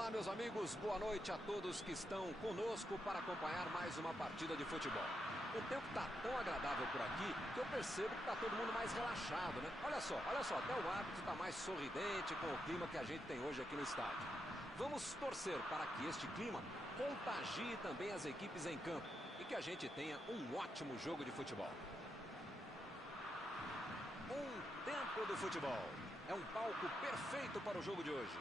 Olá, meus amigos, boa noite a todos que estão conosco para acompanhar mais uma partida de futebol. O tempo está tão agradável por aqui que eu percebo que está todo mundo mais relaxado, né? Olha só, até o árbitro está mais sorridente com o clima que a gente tem hoje aqui no estádio. Vamos torcer para que este clima contagie também as equipes em campo e que a gente tenha um ótimo jogo de futebol. Um tempo do futebol. É um palco perfeito para o jogo de hoje.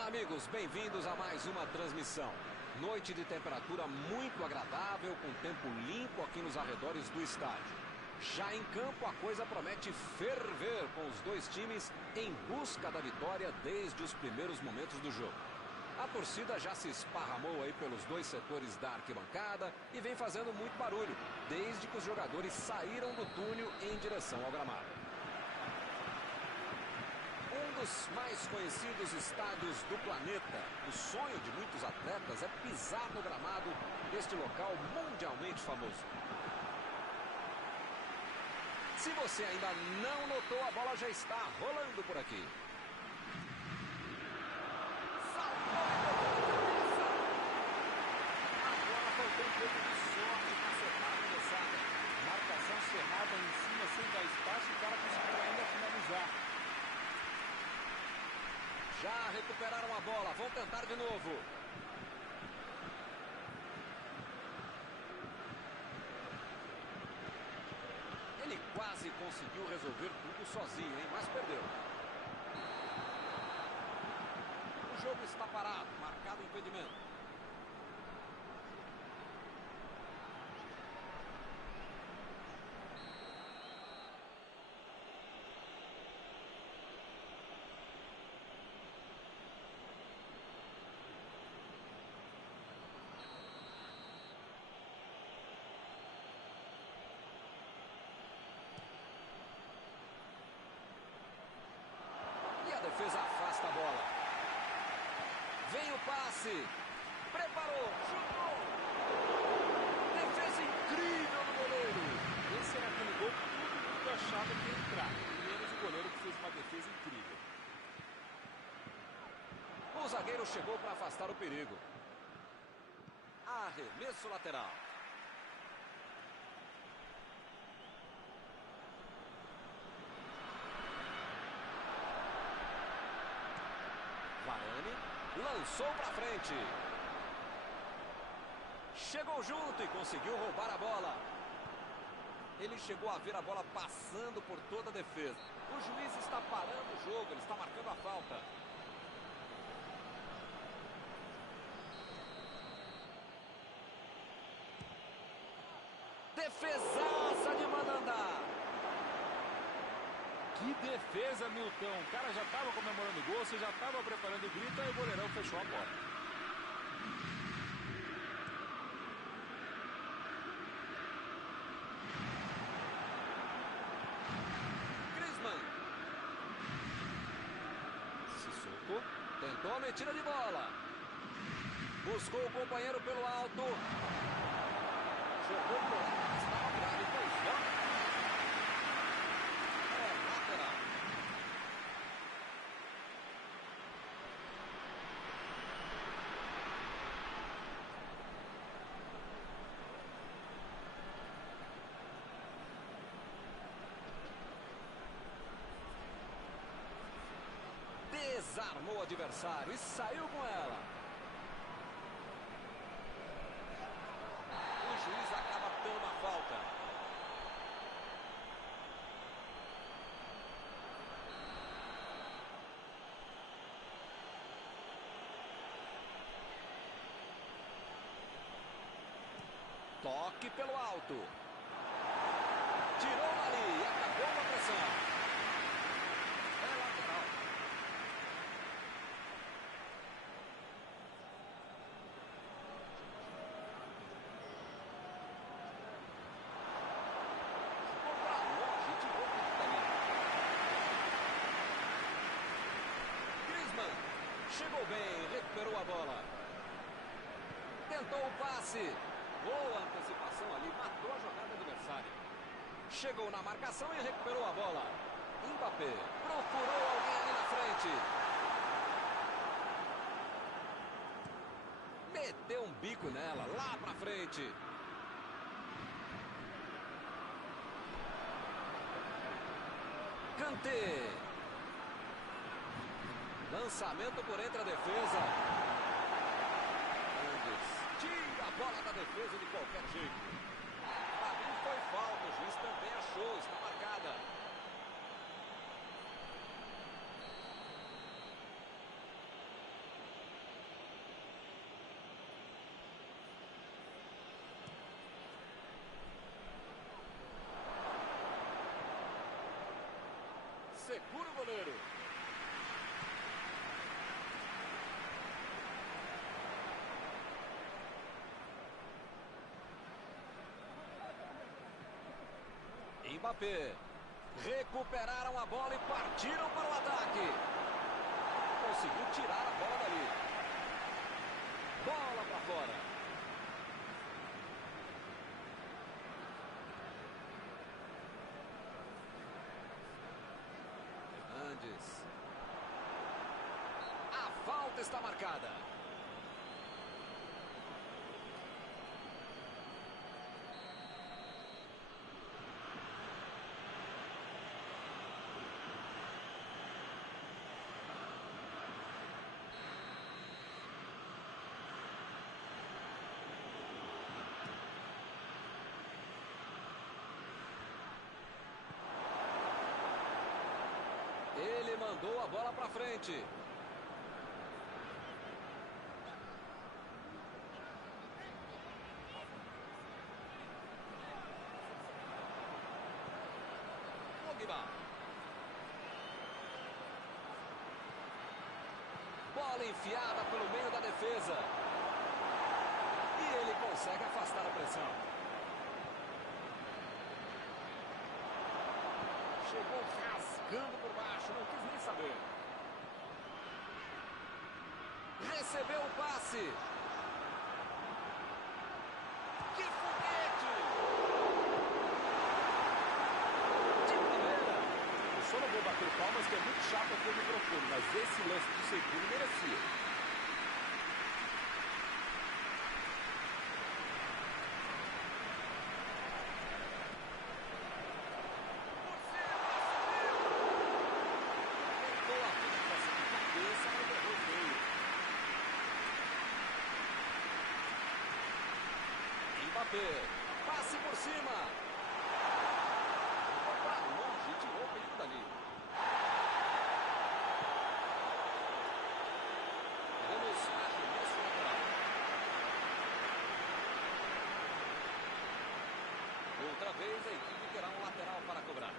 Olá, amigos, bem-vindos a mais uma transmissão. Noite de temperatura muito agradável, com tempo limpo aqui nos arredores do estádio. Já em campo, a coisa promete ferver, com os dois times em busca da vitória desde os primeiros momentos do jogo. A torcida já se esparramou aí pelos dois setores da arquibancada e vem fazendo muito barulho, desde que os jogadores saíram do túnel em direção ao gramado. Um dos mais conhecidos estádios do planeta, o sonho de muitos atletas é pisar no gramado deste local mundialmente famoso. Se você ainda não notou, a bola já está rolando por aqui. Agora faltou um pouco de sorte para acertar a cabeçada. Marcação cerrada em cima sem dar espaço e o cara conseguiu ainda finalizar. Já recuperaram a bola, vão tentar de novo. Ele quase conseguiu resolver tudo sozinho, hein? Mas perdeu. O jogo está parado, marcado impedimento. A defesa afasta a bola. Vem o passe. Preparou. Chutou. Defesa incrível do goleiro. Esse era aquele gol que todo mundo achava que ia entrar. Menos o goleiro que fez uma defesa incrível. O zagueiro chegou para afastar o perigo. Arremesso lateral. Varane lançou para frente. Chegou junto e conseguiu roubar a bola. Ele chegou a ver a bola passando por toda a defesa. O juiz está parando o jogo, ele está marcando a falta. Defesaça de Mandanda. Que defesa, Milton. O cara já estava comemorando o gol, você já estava preparando o grito, aí o goleirão fechou a porta. Griezmann. Sissoko tentou a metida de bola. Buscou o companheiro pelo alto. Jogou por lá, estava grave, foi fora. Desarmou o adversário e saiu com ela. O juiz acaba dando uma falta. Toque pelo alto. Tirou ali e acabou com a pressão. É lateral. Griezmann chegou bem, recuperou a bola. Tentou o passe. Boa antecipação ali, matou a jogada adversária. Chegou na marcação e recuperou a bola. Mbappé procurou alguém ali na frente. Meteu um bico nela, lá pra frente. Kanté. Lançamento por entre a defesa. Tira a bola da defesa de qualquer jeito. Para mim foi falta, o juiz também achou, está marcada. Mbappé. Recuperaram a bola e partiram para o ataque. Conseguiu tirar a bola dali. Bola para fora. Hernandes. A falta está marcada. Ele mandou a bola para frente. Pogba. Bola enfiada pelo meio da defesa. E ele consegue afastar a pressão. Chegou rasgando por baixo, não quis nem saber. Recebeu o passe. Que foguete! De primeira. Eu só não vou bater palmas, que é muito chato aqui o microfone, mas esse lance de segundo merecia. Mbappé, passe por cima. Para longe, tirou o perigo dali. Vamos arremesso lateral. Outra vez a equipe terá um lateral para cobrar.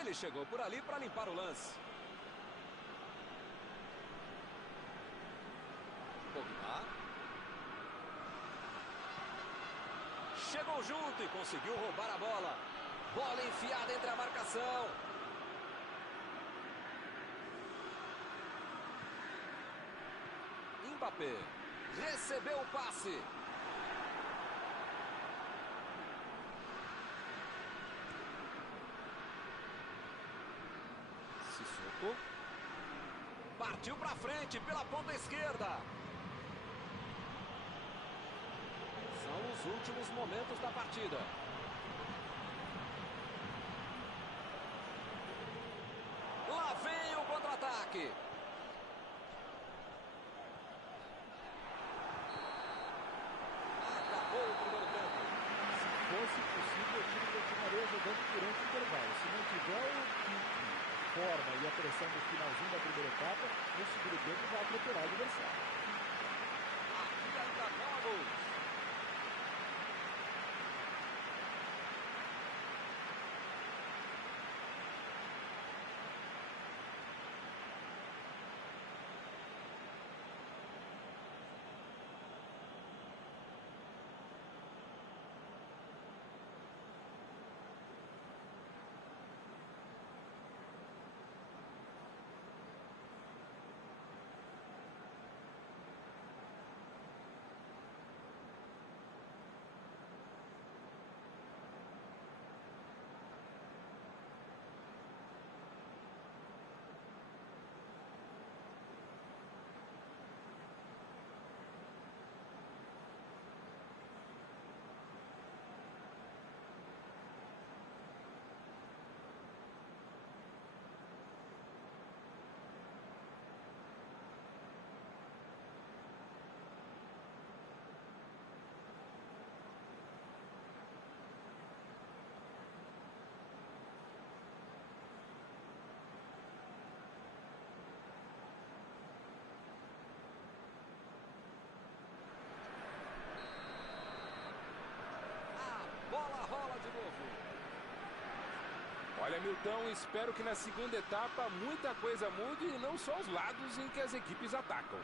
Ele chegou por ali para limpar o lance. Pogba. Chegou junto e conseguiu roubar a bola. Bola enfiada entre a marcação. Mbappé. Recebeu o passe. Sissoko. Partiu para frente pela ponta esquerda. São os últimos momentos da partida. Lá vem o contra-ataque. Acabou o primeiro tempo. Se fosse possível, o time continuaria jogando durante o intervalo. Se não tiver o pique, forma e a pressão no finalzinho da primeira etapa, no segundo tempo vai atropelar o adversário. Aqui ainda não há gols. Bola rola de novo. Olha, Milton, espero que na segunda etapa muita coisa mude e não só os lados em que as equipes atacam.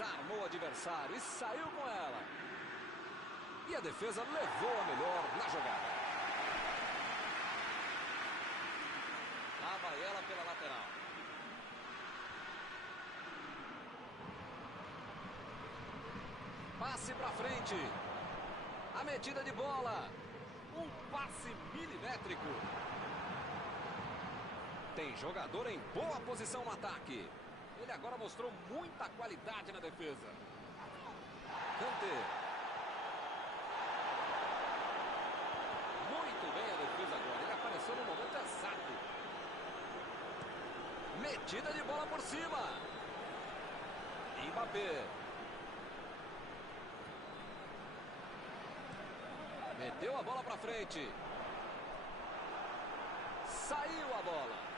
Desarmou o adversário e saiu com ela. E a defesa levou a melhor na jogada. Lá vai ela pela lateral. Passe pra frente. A metida de bola. Um passe milimétrico. Tem jogador em boa posição no ataque. Ele agora mostrou muita qualidade na defesa. Kanté. Muito bem a defesa agora. Ele apareceu no momento exato. Metida de bola por cima. Mbappé. Meteu a bola para frente. Saiu a bola.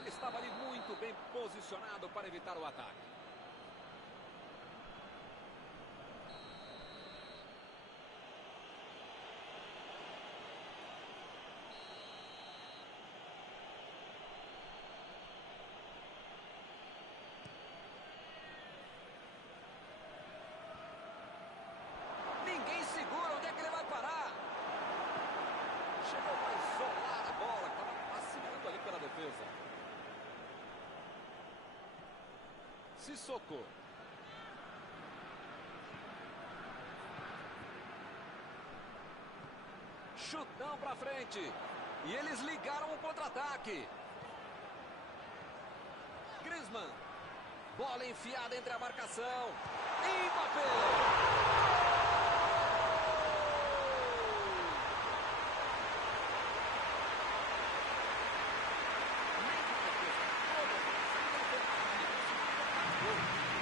Ele estava ali muito bem posicionado para evitar o ataque. Ninguém segura, onde é que ele vai parar? Chegou para isolar a bola, que estava passeando ali pela defesa. Sissoko. Chutão para frente. E eles ligaram o contra-ataque. Griezmann. Bola enfiada entre a marcação. Mbappé.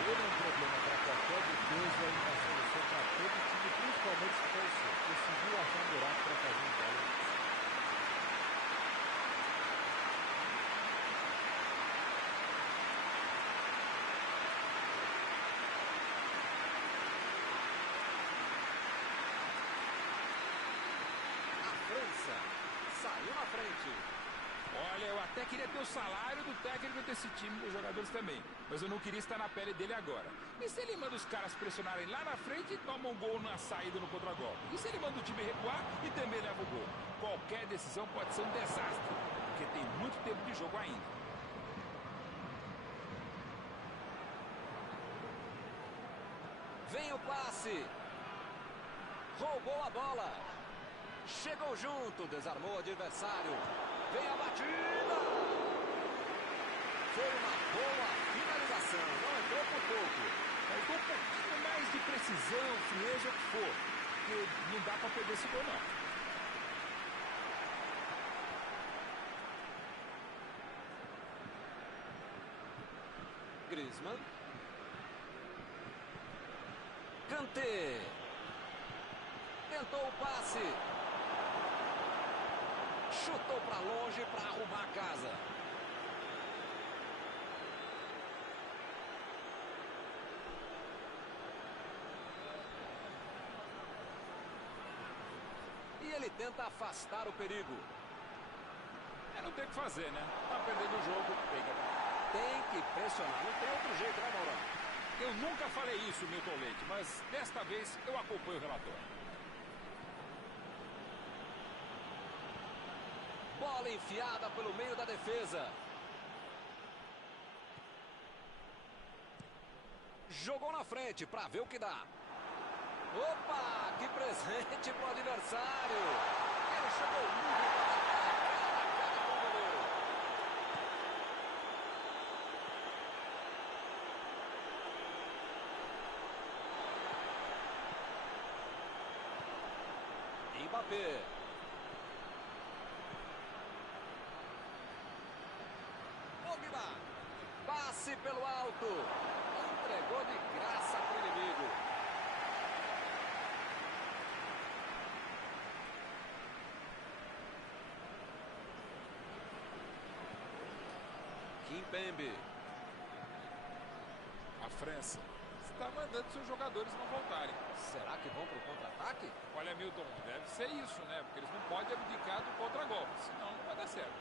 Ele é um problema para qualquer defesa e uma solução para todo time, principalmente se for o seu. Conseguiu achar um buraco para fazer um gol. A França saiu na frente. Olha, eu até queria ter o salário do técnico desse time, dos jogadores também. Mas eu não queria estar na pele dele agora. E se ele manda os caras pressionarem lá na frente e toma um gol na saída no contragolpe? E se ele manda o time recuar e também leva o gol? Qualquer decisão pode ser um desastre, porque tem muito tempo de jogo ainda. Vem o passe. Roubou a bola. Chegou junto, desarmou o adversário. Vem a batida. Foi uma boa finalização. Não entrou por pouco. Faltou um pouquinho mais de precisão, frieza, o que for. Porque não dá para perder esse gol, não. Griezmann. Kanté. Tentou o passe. Chutou para longe para arrumar a casa. E ele tenta afastar o perigo. Não tem o que fazer, né? Tá perdendo o jogo, Tem que pressionar, não tem outro jeito, né, Maurão? Eu nunca falei isso, Milton Leite, mas desta vez eu acompanho o relatório. Bola enfiada pelo meio da defesa. Jogou na frente para ver o que dá. Opa, que presente pro adversário. Ele chegou muito para o goleiro. Mbappé. Pogba. Passe pelo alto. Entregou de graça para o inimigo. Kimpembe. A França está mandando seus jogadores não voltarem. Será que vão para o contra-ataque? Olha, Milton, deve ser isso, né? Porque eles não podem abdicar do contra-golpe, senão não vai dar certo.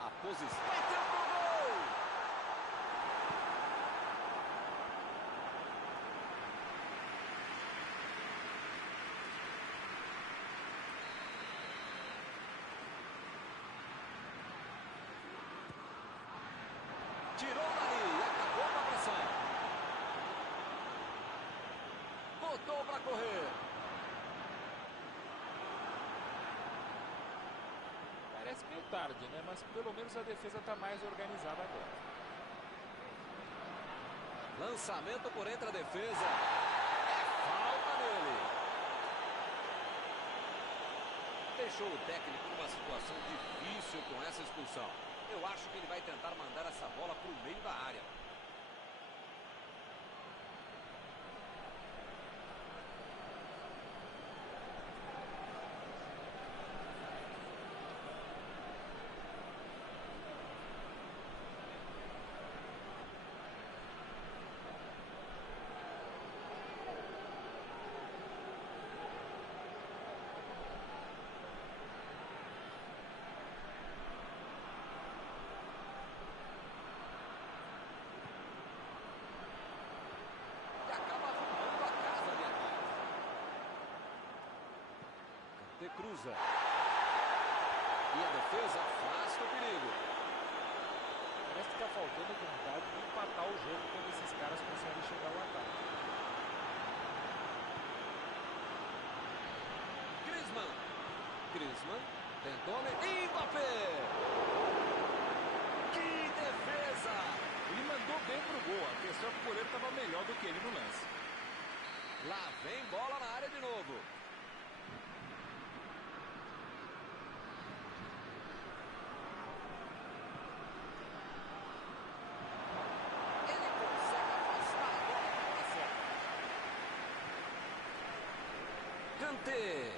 A posição. Bateu pro gol! Tirou dali e acabou com a pressão. Botou para correr. Parece meio tarde, né? Mas pelo menos a defesa está mais organizada agora. Lançamento por entre a defesa. É falta nele. Deixou o técnico numa situação difícil com essa expulsão. Eu acho que ele vai tentar mandar essa bola para o meio da área. Cruza. E a defesa afasta o perigo. Parece que está faltando vontade de empatar o jogo quando esses caras conseguem chegar ao ataque. Griezmann. Tentou. Mbappé. Que defesa! Ele mandou bem pro gol. A questão é que o goleiro estava melhor do que ele no lance. Lá vem bola na área de novo. Kanté.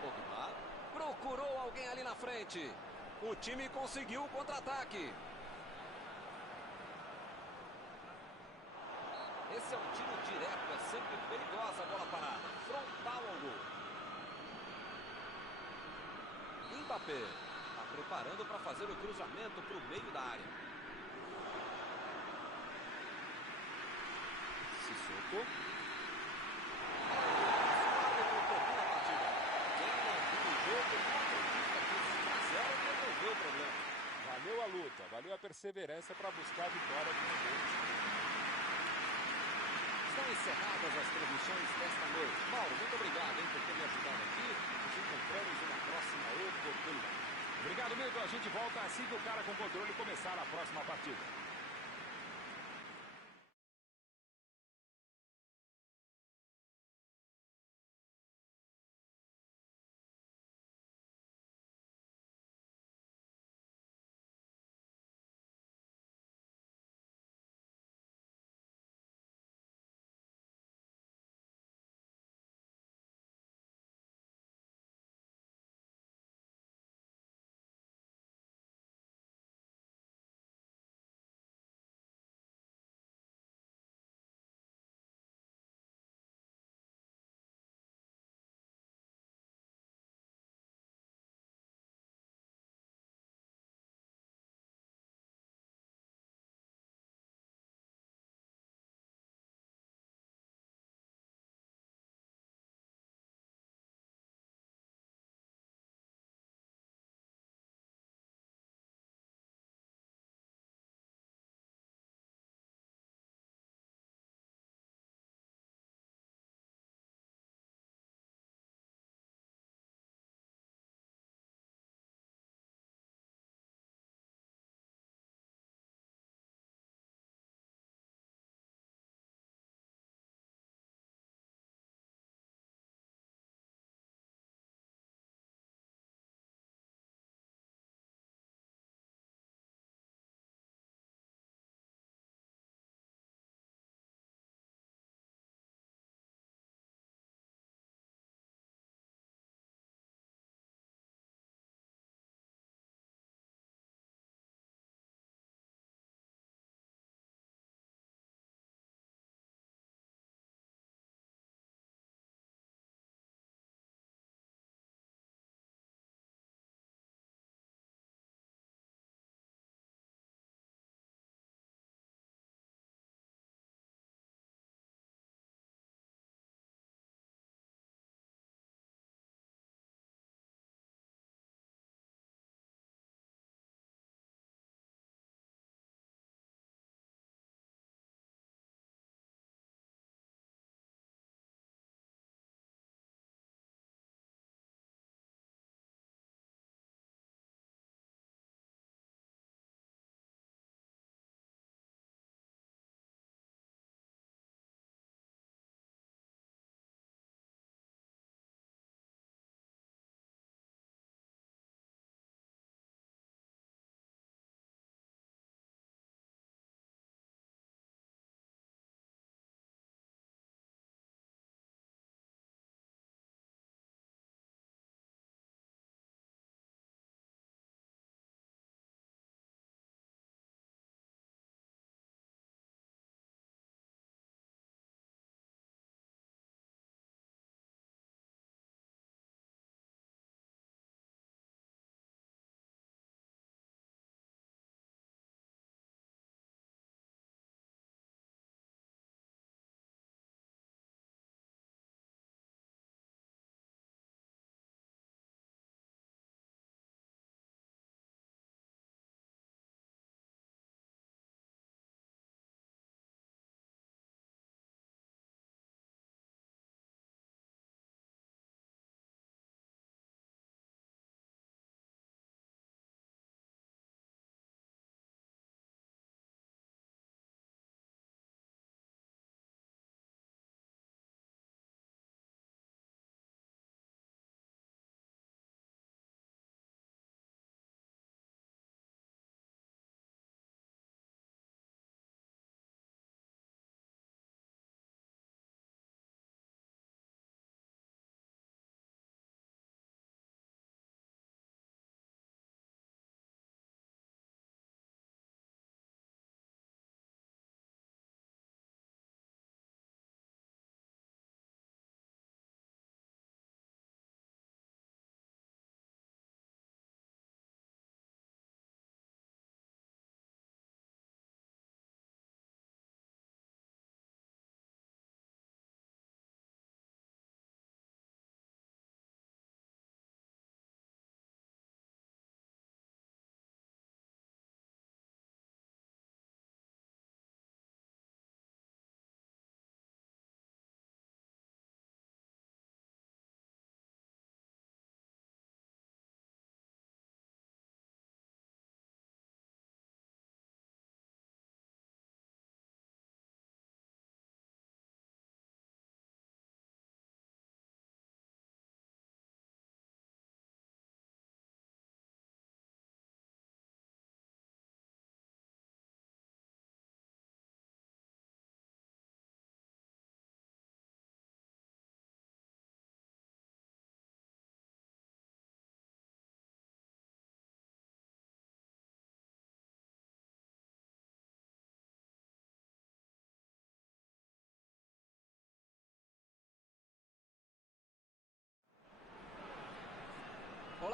Pogba procurou alguém ali na frente. O time conseguiu o contra-ataque. Esse é um tiro direto, é sempre perigosa a bola parada. Frontal ao gol. Mbappé está preparando para fazer o cruzamento para o meio da área. Sissoko. Valeu a luta, valeu a perseverança para buscar a vitória com o gol. Estão encerradas as transmissões desta noite. Mauro, muito obrigado por ter me ajudado aqui. Nos encontramos numa próxima oportunidade. Obrigado, Milton. A gente volta assim que o cara com controle começar a próxima partida.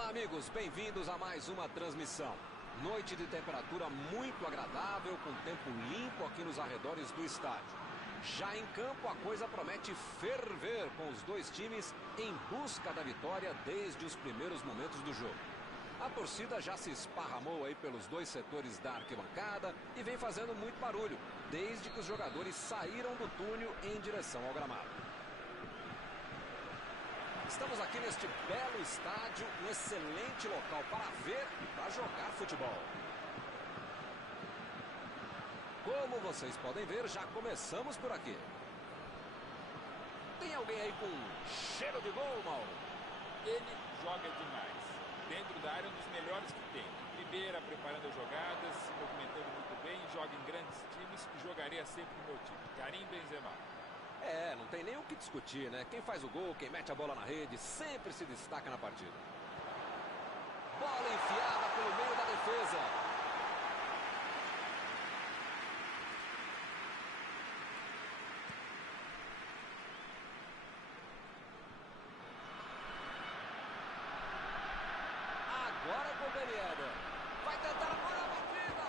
Olá, amigos, bem-vindos a mais uma transmissão. Noite de temperatura muito agradável, com tempo limpo aqui nos arredores do estádio. Já em campo, a coisa promete ferver, com os dois times em busca da vitória desde os primeiros momentos do jogo. A torcida já se esparramou aí pelos dois setores da arquibancada e vem fazendo muito barulho, desde que os jogadores saíram do túnel em direção ao gramado. Estamos aqui neste belo estádio, um excelente local para ver e para jogar futebol. Como vocês podem ver, já começamos por aqui. Tem alguém aí com cheiro de gol, Mauro? Ele joga demais. Dentro da área, um dos melhores que tem. Primeira, preparando as jogadas, se movimentando muito bem, joga em grandes times e jogaria sempre no meu time. Karim Benzema. É, não tem nem o que discutir, né? Quem faz o gol, quem mete a bola na rede, sempre se destaca na partida. Bola enfiada pelo meio da defesa. Agora é com o Ben Yedder. Vai tentar agora a batida.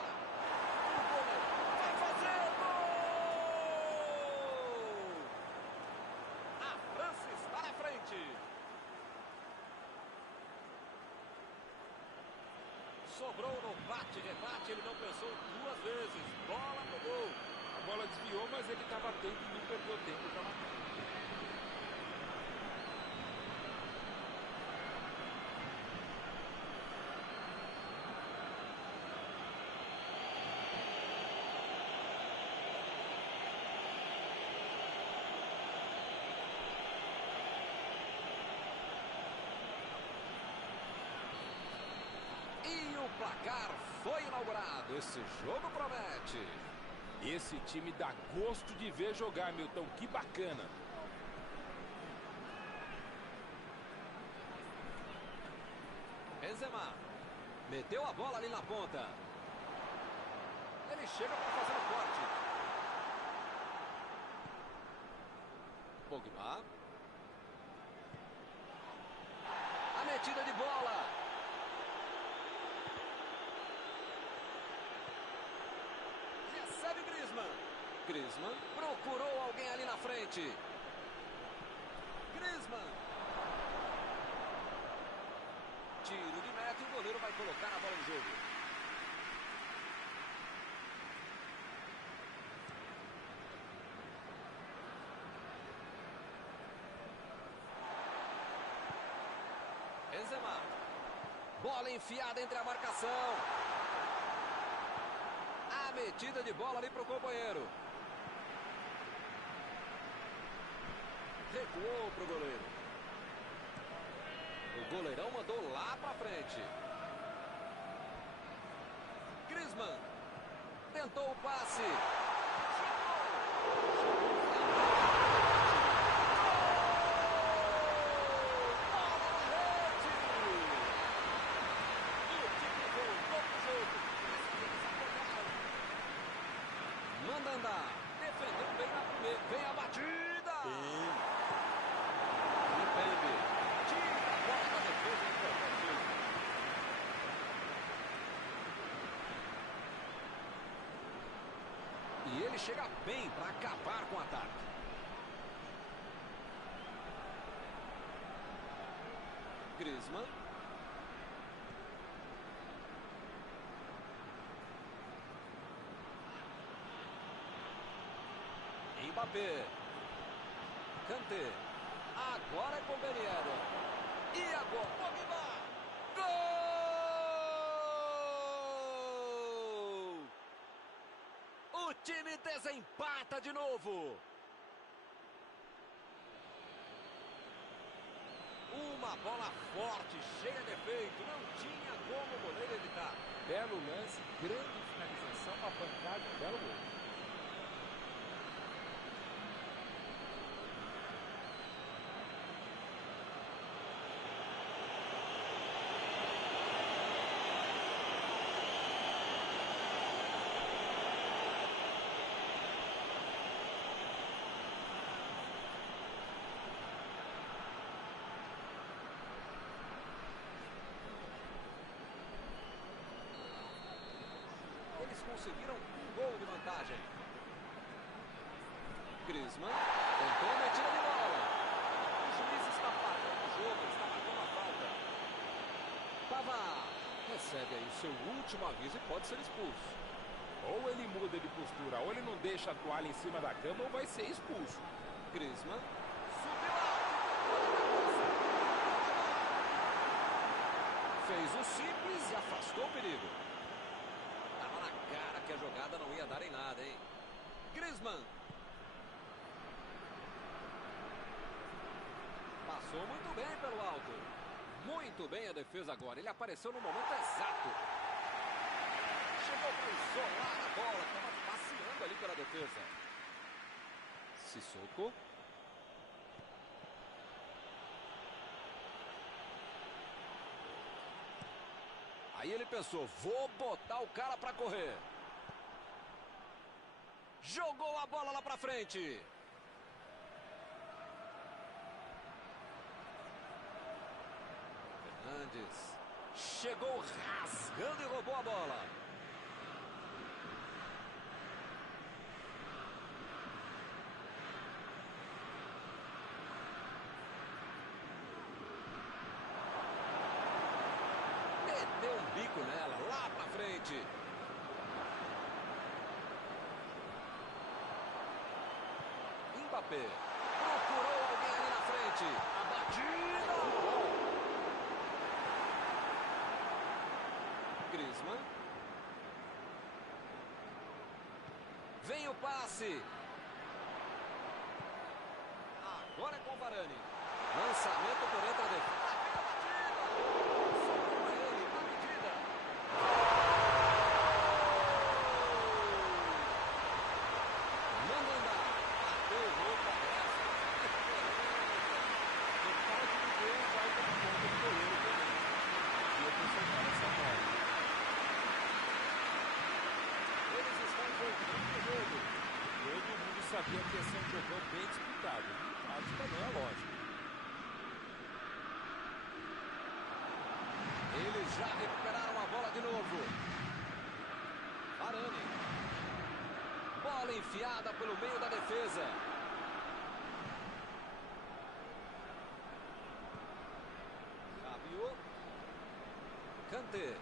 O goleiro vai fazer gol! A França está na frente. Sobrou no bate-rebate, ele não pensou duas vezes. Bola pro gol. A bola desviou, mas ele estava atento e não perdeu tempo para matar. E o placar foi inaugurado. Esse jogo promete. Esse time dá gosto de ver jogar, Milton. Que bacana. Benzema meteu a bola ali na ponta. Ele chega para fazer o corte. Pogba. A metida de bola. Recebe Griezmann procurou alguém ali na frente. Griezmann. Tiro de meta e o goleiro vai colocar a bola em jogo. Benzema. Bola enfiada entre a marcação. A metida de bola ali para o companheiro. Recuou para o goleiro. O goleirão mandou lá para frente. Griezmann tentou o passe. Manda andar. Defendeu bem na primeira. Vem a batida. Baby. Tira a bola da defesa em importante. E ele chega bem para acabar com o ataque. Griezmann. Mbappé. Kanté. Agora é com o Ben Yedder. E agora, Pogba. Gol! O time desempata de novo. Uma bola forte, cheia de efeito. Não tinha como o goleiro evitar. Belo lance, grande finalização, uma pancada, um belo gol. conseguiram um gol de vantagem. Griezmann tentou a metida de bola. O juiz está parando o jogo, ele está marcando a falta. Pavard recebe aí o seu último aviso e pode ser expulso. Ou ele muda de postura, ou ele não deixa a toalha em cima da cama, ou vai ser expulso. Griezmann subiu alto. Fez o simples e afastou o perigo. Estava na cara que a jogada não ia dar em nada, hein? Griezmann. Passou muito bem pelo alto. Muito bem a defesa agora. Ele apareceu no momento exato. Chegou para isolar a bola. Estava passeando ali pela defesa. Sissoko. Aí ele pensou, vou botar o cara para correr. Jogou a bola lá para frente. Fernandes chegou rasgando e roubou a bola. Meteu um bico nela, lá pra frente. Mbappé procurou alguém ali na frente. A batida. Griezmann. Vem o passe. Agora é com o Varane. Lançamento por entre a defesa. Sobrou ele na medida. Manda andar. Bateu roupa dessa. O cara que ligou vai para a ponta do goleiro também. E eu vou soltar essa bola. Eles estão voltando o jogo. Todo mundo sabia que ia ser um jogão bem disputado. Mas também é lógico. Eles já recuperaram a bola de novo. Varane. Bola enfiada pelo meio da defesa. Rabiot. Kanté.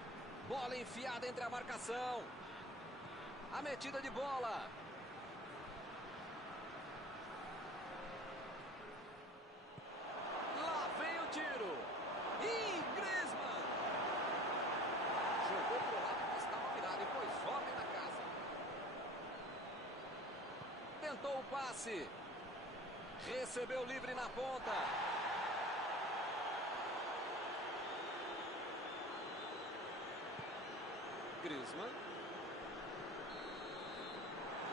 Bola enfiada entre a marcação. A metida de bola. Lá vem o tiro. E Griezmann. Jogou pro lado que estava virado e pôs ordem na casa. Tentou o passe. Recebeu livre na ponta. Griezmann.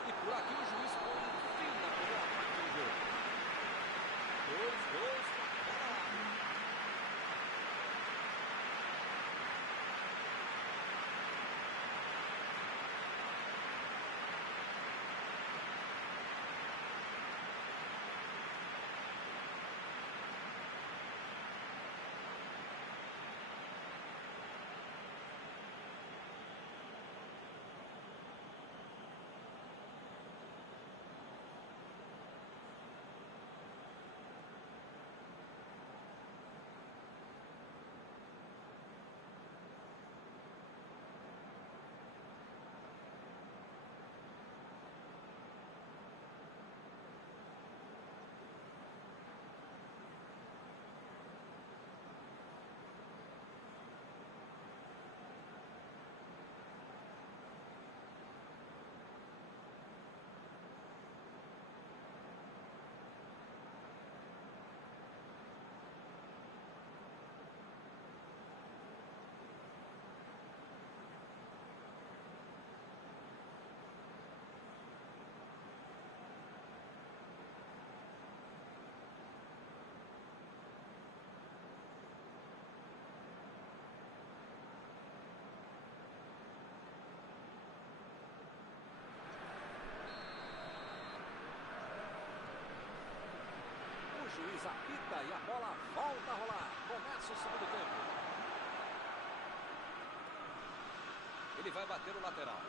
E por aqui o juiz põe fim na primeira parte do jogo. 2 gols para cada lado. Juiz apita e a bola volta a rolar. Começa o segundo tempo. Ele vai bater o lateral.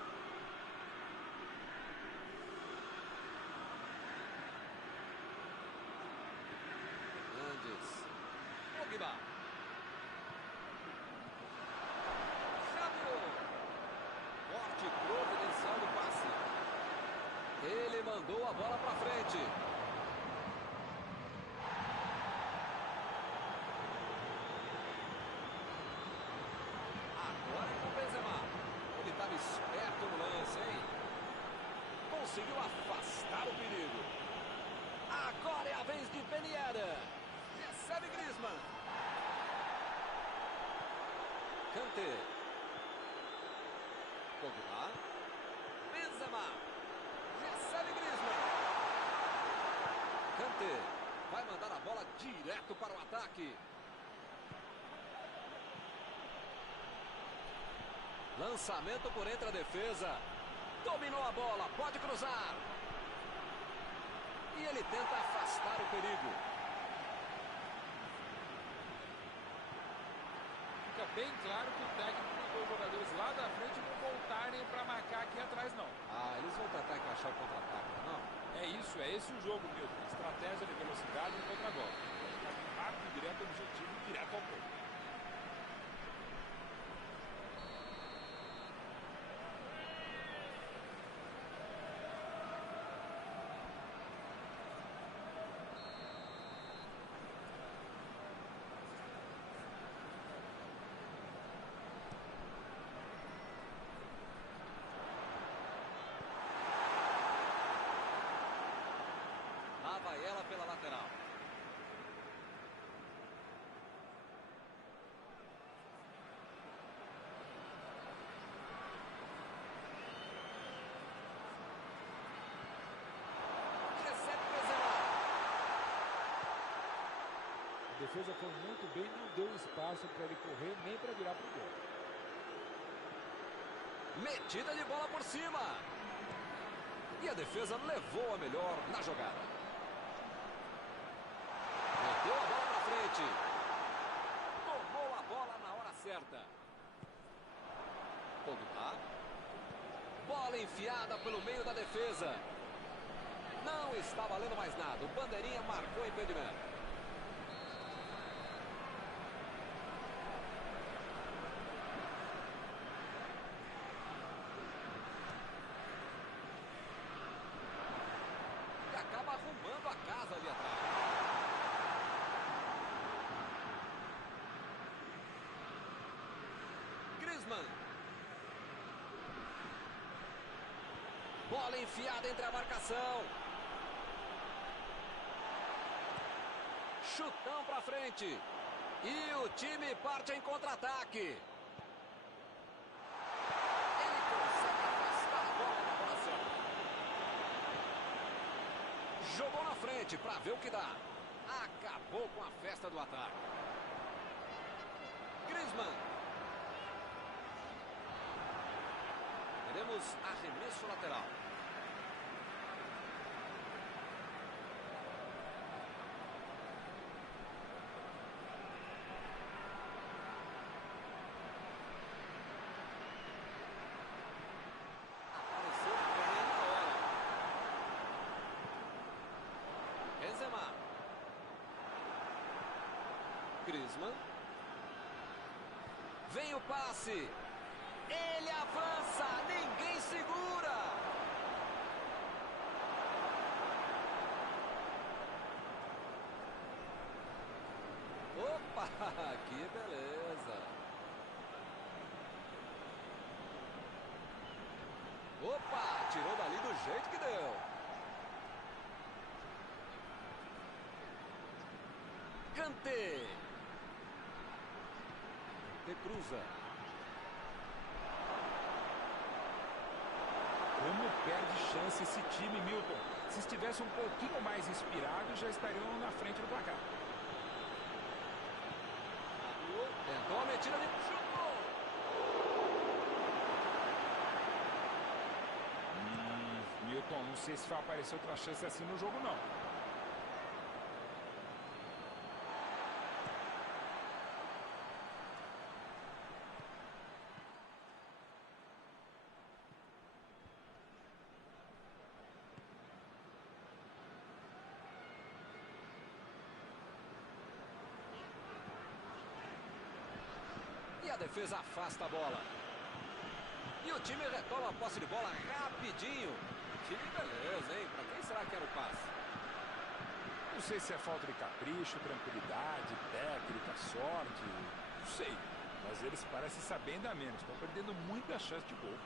Pogba. Rabiot. Forte, providenciando o passe. Ele mandou a bola para frente. Agora é com o Benzema. Ele estava esperto no lance, hein? Conseguiu afastar o perigo. Agora é a vez de Ben Yedder. Recebe Griezmann. Kanté. Pogba. Benzema. Recebe Griezmann. Kanté. Vai mandar a bola direto para o ataque. Lançamento por entre a defesa. Dominou a bola. Pode cruzar. E ele tenta afastar o perigo. Fica bem claro que o técnico mandou os jogadores lá da frente não voltarem para marcar aqui atrás, não. Ah, eles vão tentar encaixar o contra-ataque, não? É isso, é esse o jogo, Milton. Estratégia de velocidade no contra-golpe. Rápido, direto ao objetivo, direto ao ponto. Lá vai ela pela lateral. Recebe Benzema. A defesa foi muito bem, não deu espaço para ele correr nem para virar para o gol. Metida de bola por cima. E a defesa levou a melhor na jogada. Meteu a bola para frente. Tomou a bola na hora certa. Pogba. Bola enfiada pelo meio da defesa. Não está valendo mais nada. O bandeirinha marcou impedimento. E acaba arrumando a casa ali atrás. Griezmann. Bola enfiada entre a marcação. Chutão pra frente. E o time parte em contra-ataque. Ele consegue afastar a bola na bola certa. Jogou na frente pra ver o que dá. Acabou com a festa do ataque. Griezmann. Teremos arremesso lateral. Apareceu bem na hora. Benzema. Griezmann. Vem o passe. Ele avança, ninguém segura. Opa, que beleza. Opa, tirou dali do jeito que deu. Kanté. Kanté cruza. Como perde chance esse time, Milton. Se estivesse um pouquinho mais inspirado, já estariam na frente do placar. Tentou a metida de chutou. Milton, não sei se vai aparecer outra chance assim no jogo, não. a defesa afasta a bola. E o time retoma a posse de bola rapidinho. Que beleza, hein? Para quem será que era o passe? Não sei se é falta de capricho, tranquilidade, técnica, sorte, não sei. Mas eles parecem saber ainda menos. Estão perdendo muita chance de gol.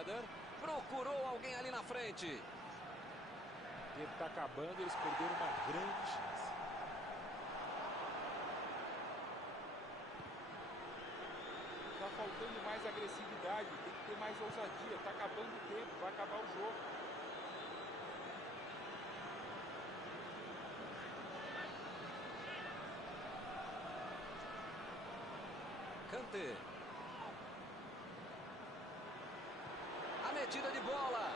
Éder procurou alguém ali na frente. O tempo está acabando, eles perderam uma grande chance. Tá faltando mais agressividade, tem que ter mais ousadia. Tá acabando o tempo, vai acabar o jogo. Kanté. A metida de bola.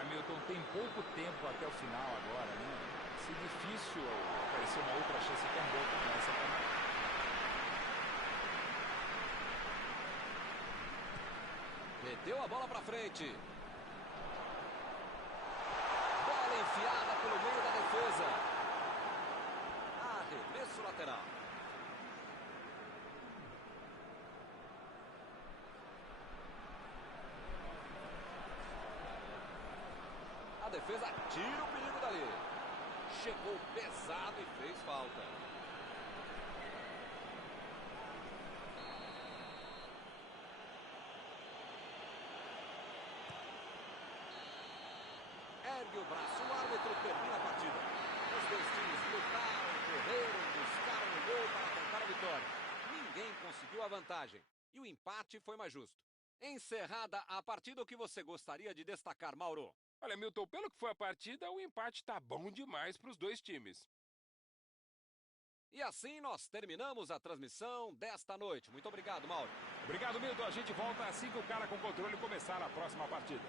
Hamilton tem pouco tempo até o final agora, né? Se difícil aparecer uma outra chance tão boa como essa também. Meteu a bola pra frente. Bola enfiada pelo meio da defesa. Arremesso lateral. A defesa tira o perigo dali. Chegou pesado e fez falta. Ergue o braço, o árbitro termina a partida. Os dois times lutaram, correram, buscaram o gol para tentar a vitória. Ninguém conseguiu a vantagem. E o empate foi mais justo. Encerrada a partida, o que você gostaria de destacar, Mauro? Olha, Milton, pelo que foi a partida, o empate tá bom demais para os dois times. E assim nós terminamos a transmissão desta noite. Muito obrigado, Mauro. Obrigado, Milton. A gente volta assim que o cara com controle começar a próxima partida.